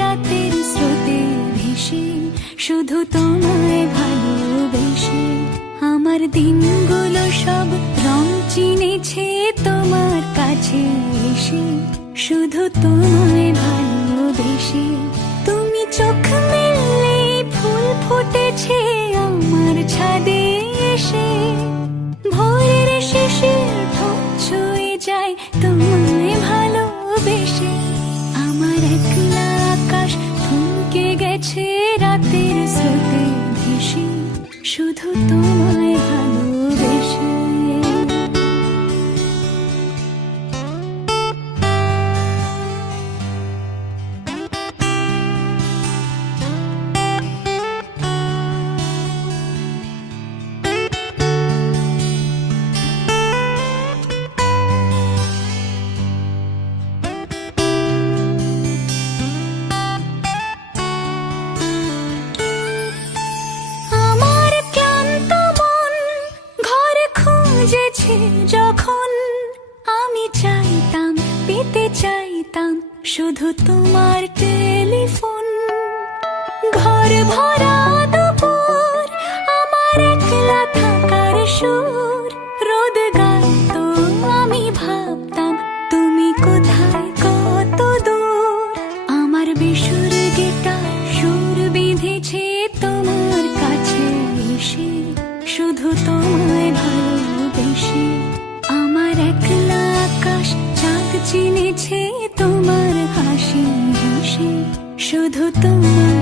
রাতের স্রোতে ভেসে, শুধু তোমায় ভালোবেসে। আমার দিনগুলো সব রং চিনেছে তোমার কাছে এসে, শুধু তোমায় ভালোবেসে। তুমি চোখ মেললে ফুল ফুটেছে আমার ছাদে এসে, ভোরের শিশির ঠোঁট ছুঁয়ে যায় তোমায় ভালোবেসে। আমার একলা আকাশ থমকে গেছে রাতের স্রোতে ভেসে, শুধু তোমায় ভালোবেসে। যখন আমি চাইতাম, পেতে চাইতাম শুধু তোমার টেলিফোন। ঘর ভরা দুপুর, আমার একলা থাকার সুর, রোদ গাইতো আমি ভাবতাম তুমি কোথায় কত দূর। আমার বেসুর গিটার সুর বিঁধেছে তোমার কাছে এসে, শুধু তোমায় ভালোবেসে। আমার একলা আকাশ চাঁদ চিনেছে তোমার হাসি হেসে, শুধু তোমার